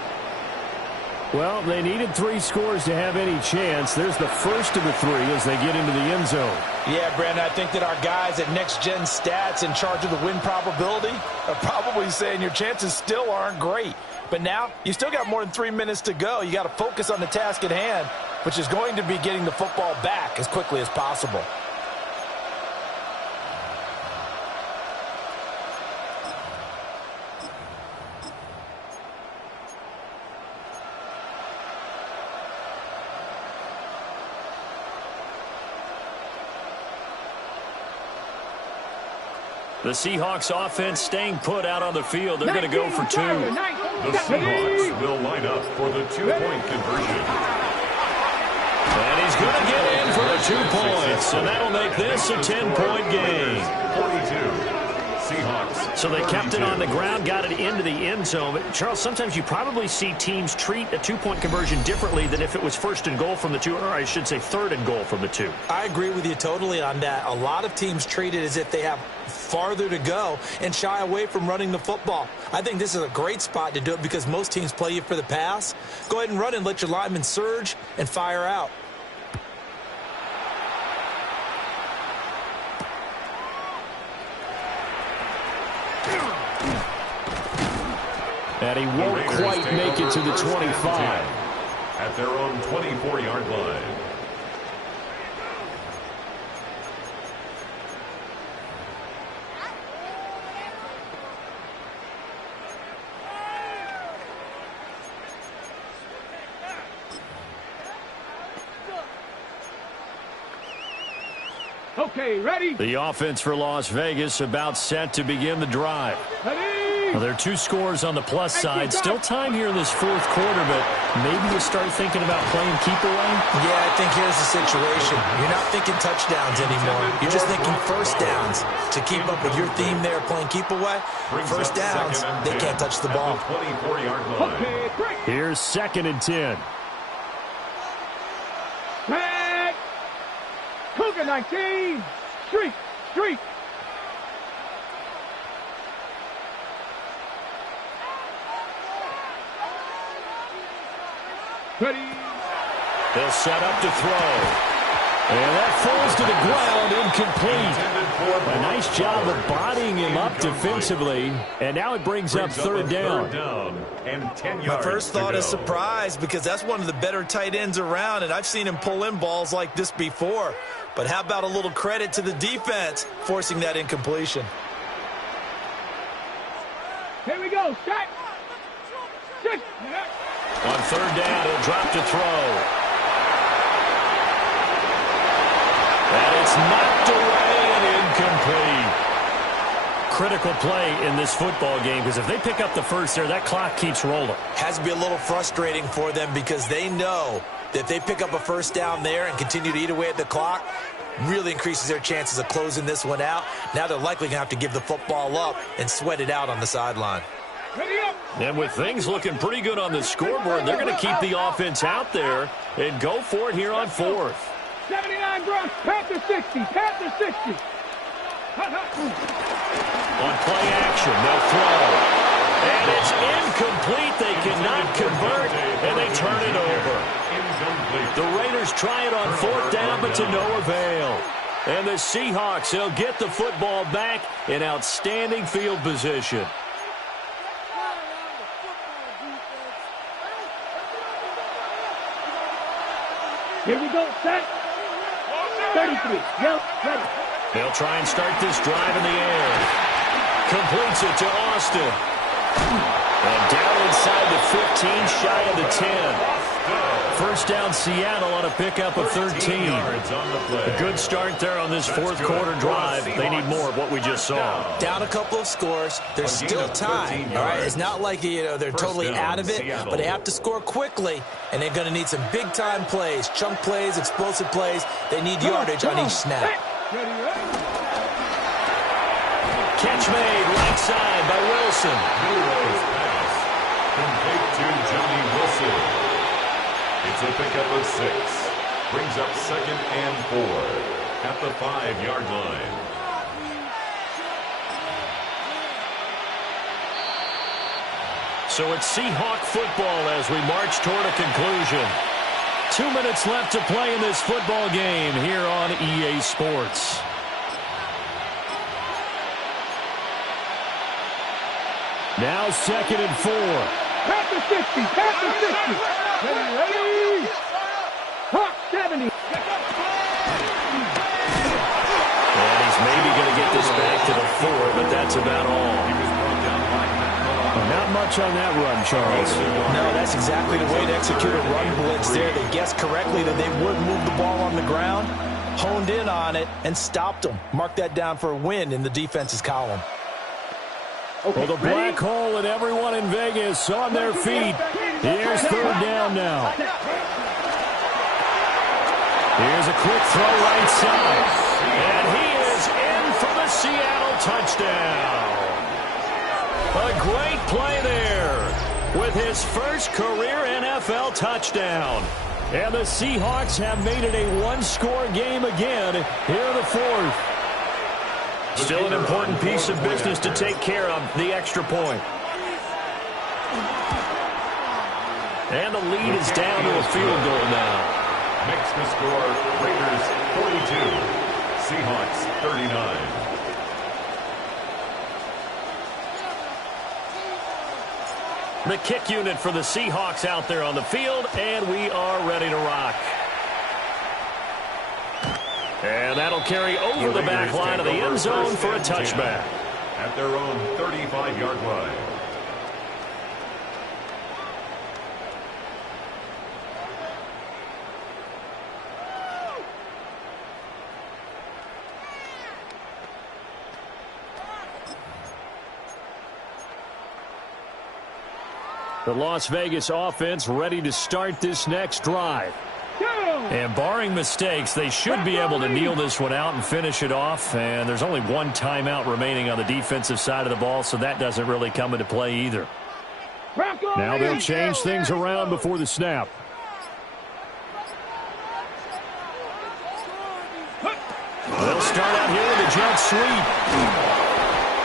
Well, they needed 3 scores to have any chance. There's the first of the 3 as they get into the end zone. Yeah, Brandon, I think that our guys at Next Gen Stats in charge of the win probability are probably saying your chances still aren't great. But now, you still got more than 3 minutes to go. You got to focus on the task at hand, which is going to be getting the football back as quickly as possible. The Seahawks offense staying put out on the field. They're going to go for 2. The Seahawks will line up for the 2-point conversion. And he's going to get in for the 2 points. And that'll make this a 10-point game. 42. Seahawks. So they kept it on the ground, got it into the end zone. But Charles, sometimes you probably see teams treat a 2-point conversion differently than if it was first and goal from the 2, or I should say 3rd and goal from the 2. I agree with you totally on that. A lot of teams treat it as if they have farther to go and shy away from running the football. I think this is a great spot to do it because most teams play you for the pass. Go ahead and run and let your linemen surge and fire out. And he won't quite make it to the 25. At their own 24-yard line. Okay, ready? The offense for Las Vegas about set to begin the drive. Ready? Well, there are 2 scores on the plus side. Still time here in this 4th quarter, but maybe you start thinking about playing keep away? Yeah, I think here's the situation. You're not thinking touchdowns anymore. You're just thinking first downs. To keep up with your theme there, playing keep away, first downs, they can't touch the ball. Okay, break. Here's 2nd and 10. Back. Cougar 19. Streak. Streak. Ready. They'll set up to throw. And that falls to the ground, incomplete. A nice job of bodying him up defensively. And now it brings up 3rd down. And 10 yards. My first thought is surprise, because that's one of the better tight ends around, and I've seen him pull in balls like this before. But how about a little credit to the defense forcing that incompletion? Here we go. Set. 6. On 3rd down, he'll drop to throw. And it's knocked away and incomplete. Critical play in this football game, because if they pick up the first there, that clock keeps rolling. Has to be a little frustrating for them, because they know that if they pick up a first down there and continue to eat away at the clock, really increases their chances of closing this one out. Now they're likely going to have to give the football up and sweat it out on the sideline. And with things looking pretty good on the scoreboard, they're going to keep the offense out there and go for it here on 4th. 79 Bronx. Panther 60. Panther 60. On play action, they'll throw. And it's incomplete. They cannot convert, and they turn it over. The Raiders try it on 4th down, but to no avail. And the Seahawks, they'll get the football back in outstanding field position. Here we go. Set. 33. Yep. Ready. They'll try and start this drive in the air. Completes it to Austin. And down inside the 15, shy of the 10. First down Seattle on a pickup of 13. A good start there on this 4th quarter drive. They need more of what we just saw. Down a couple of scores. There's still time. All right, it's not like they're totally out of it, but they have to score quickly, and they're going to need some big-time plays, chunk plays, explosive plays. They need yardage on each snap. Catch made right side by Wilson. Milrose pass. Complete to Johnny Wilson. It's a pickup of 6. Brings up 2nd and 4 at the 5-yard line. So it's Seahawk football as we march toward a conclusion. 2 minutes left to play in this football game here on EA Sports. Now 2nd and 4. Panther 60. Panther 60. Ready. Hawk 70. And he's maybe going to get this back to the 4, but that's about all. Not much on that run, Charles. No, that's exactly the way to execute a run blitz there. They guessed correctly that they would move the ball on the ground, honed in on it, and stopped them. Mark that down for a win in the defense's column. Okay, well, the black hole and everyone in Vegas on their feet. Here's 3rd down now. Here's a quick throw right side. And he is in for the Seattle touchdown. A great play there with his first career NFL touchdown. And the Seahawks have made it a one-score game again here in the 4th. Still an important piece of business to take care of, the extra point. And the lead is down to a field goal now. Makes the score Raiders 42, Seahawks 39. The kick unit for the Seahawks out there on the field, and we are ready to rock. And that'll carry over the back line of the end zone for a touchback. At their own 35-yard line. The Las Vegas offense ready to start this next drive. And barring mistakes, they should be able to kneel this one out and finish it off. And there's only one timeout remaining on the defensive side of the ball, so that doesn't really come into play either. Now they'll change things around before the snap. They'll start out here with a jet sweep.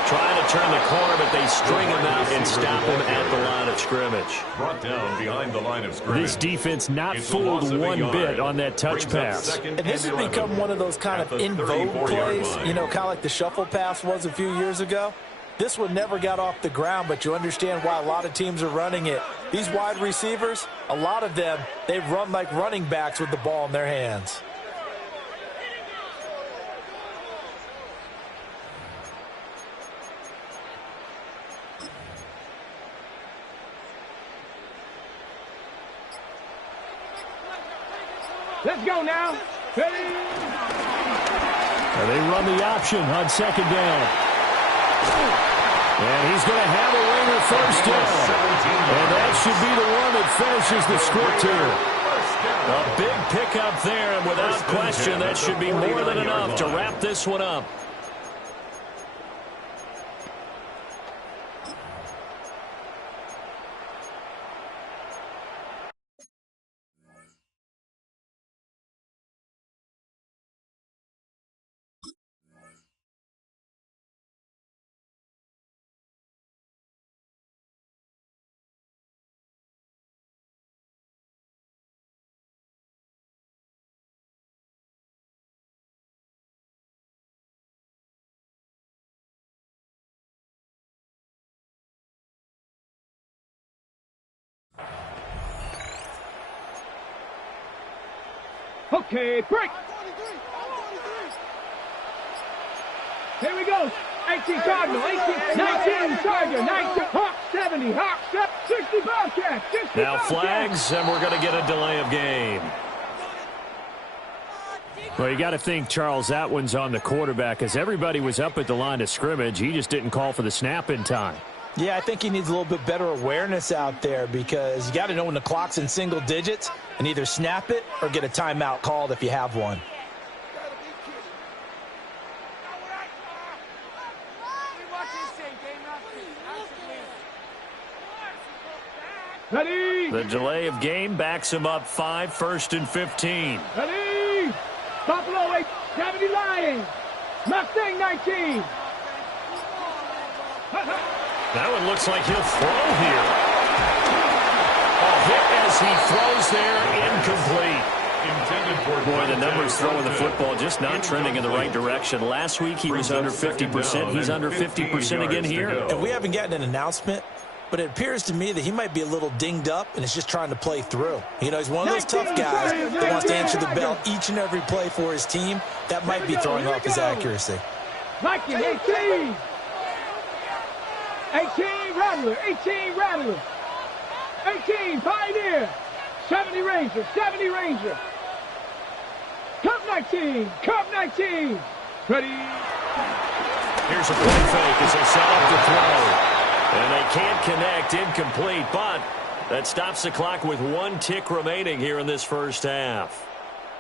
Trying to turn the corner, but they string him out and stop him at the line of scrimmage. Brought down behind the line of scrimmage. This defense not fooled one bit on that touch pass. And this has become one of those kind of in vogue plays, you know, kind of like the shuffle pass was a few years ago. This one never got off the ground, but you understand why a lot of teams are running it. These wide receivers, a lot of them, they run like running backs with the ball in their hands. Let's go now. Ready? They run the option on second down. And he's going to have a winger first down. And that should be the one that finishes the script here. A big pickup there, and without question, that should be more than enough to wrap this one up. Okay, break. Here we go. 18 Cardinal, 18, 19 Charger, 19 Hawk, 70 Hawk, 60 Bobcat, 60 Now Bobcat. flags, and we're going to get a delay of game. Well, you got to think, Charles, that one's on the quarterback, as everybody was up at the line of scrimmage. He just didn't call for the snap in time. Yeah, I think he needs a little bit better awareness out there because you got to know when the clock's in single digits and either snap it or get a timeout called if you have one. Ready? The delay of game backs him up 5, 1st and 15. Ready? Buffalo 8, 70 Lions, Mustang 19. That one looks like he'll throw here. A hit as he throws there, incomplete. Boy, the numbers throwing the football just not trending in the right direction. Last week he was under 50%. He's under 50% again here. And we haven't gotten an announcement, but it appears to me that he might be a little dinged up and is just trying to play through. You know, he's one of those tough guys that wants to answer the bell each and every play for his team. That might be throwing off his accuracy. Mikey, 18. 18 Rattler, 18 Rattler, 18 Pioneer, 70 Ranger, 70 Ranger, Cup 19, Cup 19. Ready? Here's a play fake as they set up the throw. And they can't connect, incomplete, but that stops the clock with 1 tick remaining here in this first half.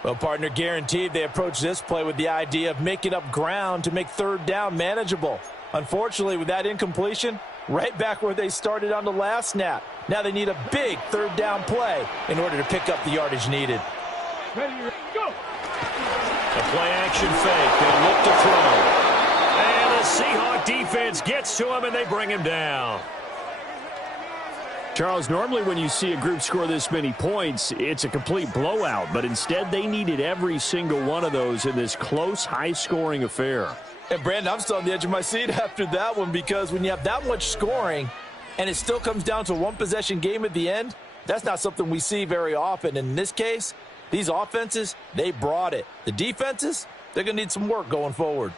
Well, partner, guaranteed they approach this play with the idea of making up ground to make third down manageable. Unfortunately, with that incompletion, right back where they started on the last snap. Now they need a big third down play in order to pick up the yardage needed. Ready, go. A play-action fake. They'll look to throw. And the Seahawk defense gets to him, and they bring him down. Charles, normally when you see a group score this many points, it's a complete blowout. But instead, they needed every single one of those in this close, high-scoring affair. And, Brandon, I'm still on the edge of my seat after that one because when you have that much scoring and it still comes down to a one-possession game at the end, that's not something we see very often. In this case, these offenses, they brought it. The defenses, they're going to need some work going forward.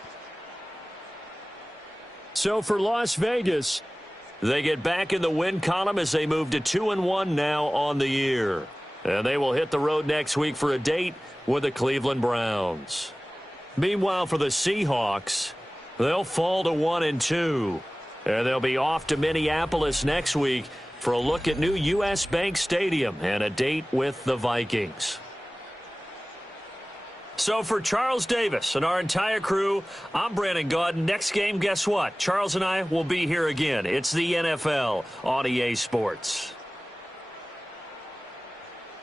So for Las Vegas, they get back in the win column as they move to 2-1 now on the year. And they will hit the road next week for a date with the Cleveland Browns. Meanwhile, for the Seahawks, they'll fall to 1-2. And they'll be off to Minneapolis next week for a look at new U.S. Bank Stadium and a date with the Vikings. So for Charles Davis and our entire crew, I'm Brandon Gaudin. Next game, guess what? Charles and I will be here again. It's the NFL on EA Sports.